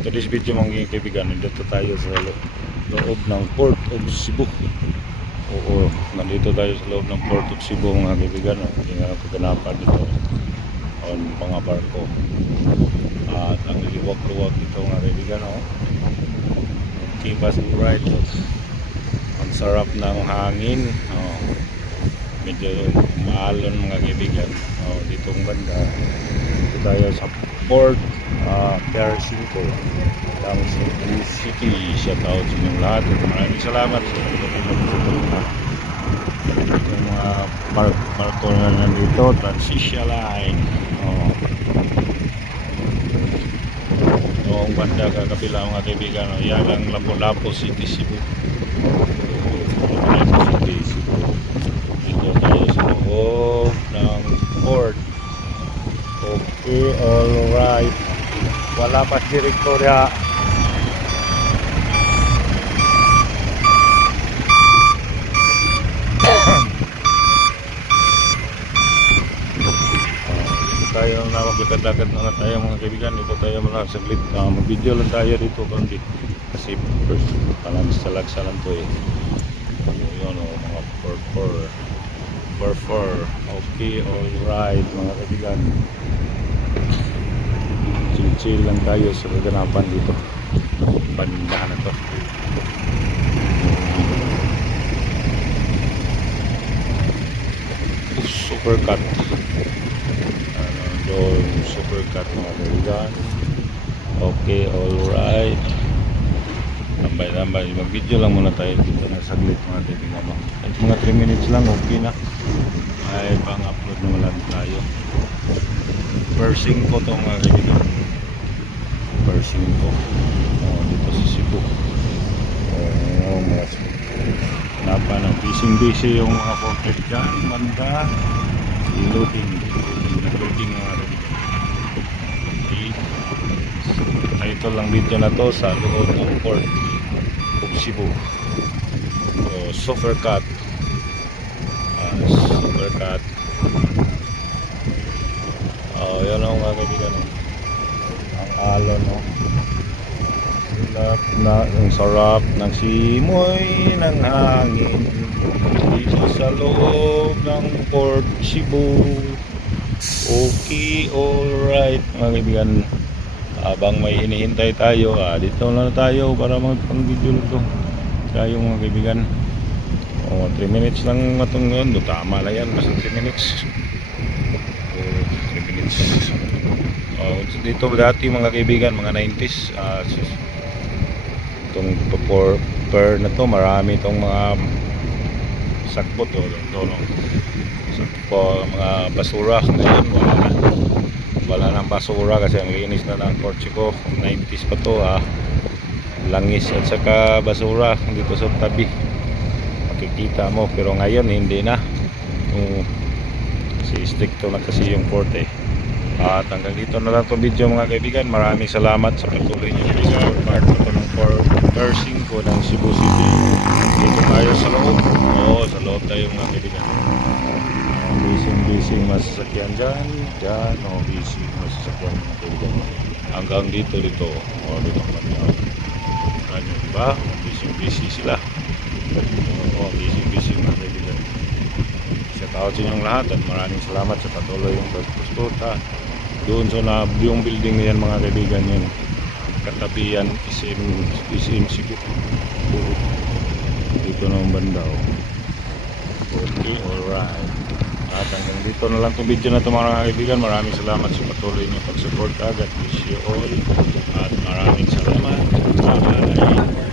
Today's video mga kaibigan, nandito tayo sa loob ng Port of Cebu. Oo, nandito tayo sa loob ng Port of Cebu mga kaibigan. Tingnan ang kaganapan dito on mga barko. At ang liwag-luwag dito mga kaibigan. Keep us right. Ang sarap ng hangin. Medyo maalon mga kaibigan. Ditong banda. Dito tayo sa Port Pier 5 ng Cebu City. Shout out sa inyong lahat. Maraming salamat sa yung mga barko na nandito. Transisia Line. Noong banda kakabila mga kaibigan, yan ang Lapu-Lapu City, Cebu. City, Cebu. Dito tayo sa loob ng port. Okay, alright. Wala pa si Victoria. Tayo na maglakad-lakad na tayo mga kaibigan. Dito tayo muna saglit. Mag-video lang tayo dito kasi first parang salagsa lang to yun mga 4-4. Okay, alright mga kaibigan. Chill lang tayo sa kaganapan dito. Panindahan na to. Supercut. Doon supercut mga kaibigan. Okay, alright. Tambay-tambay. Mag-video lang muna tayo dito na saglit mga kaibigan. At mga 3 minutes lang, okay na. Ay pang-upload naman lang tayo. Versing ko to mga kaibigan. Versing ko. Dito sa Cebu. Napa na busy yung mga forklift dyan. Banda. Loading mga kaibigan. Okay. Title lang video na to sa loob ng Port of Cebu. Supercut. Supercut. Yan ang mga kaibigan. Ang alon ang sarap ng simoy ng hangin dito sa loob ng Port Cebu. Okay, alright mga kaibigan. Habang may hinihintay tayo, dito na tayo para magpang-video nito tayo mga kaibigan. 3 minutes lang matong yun. Tama na yan, basta 3 minutes. 3 minutes. Dito dati mga kaibigan, mga 90s, itong per na to, marami itong mga sakbot sakpo, mga basura. Ngayon wala nang basura kasi ang linis na ng Portugal. 90s pa to, langis at saka basura dito sa tabi makikita mo, pero ngayon hindi na. Kasi stricto na kasi yung port At hanggang dito na lang itong video mga kaibigan. Maraming salamat sa patuloy nyo part na ito ng Pier 5 ng Cebu City. Dito tayo sa loob. Sa loob tayo mga kaibigan. Busy masasakyan dyan. Busy masasakyan mga kaibigan. Hanggang dito. Dito diba? Busy sila. Busy mga kaibigan. Shout out sa inyong lahat at maraming salamat sa patuloy yung pagsuporta. Doon sa yung building na yan mga kaibigan, yun katabi yan SM Cebu. Dito na ang banda. Okay, alright. At hanggang dito na lang itong video na ito mga kaibigan. Maraming salamat sa patuloy nyo pagsuporta. God bless you all. At maraming salamat. Bye-bye.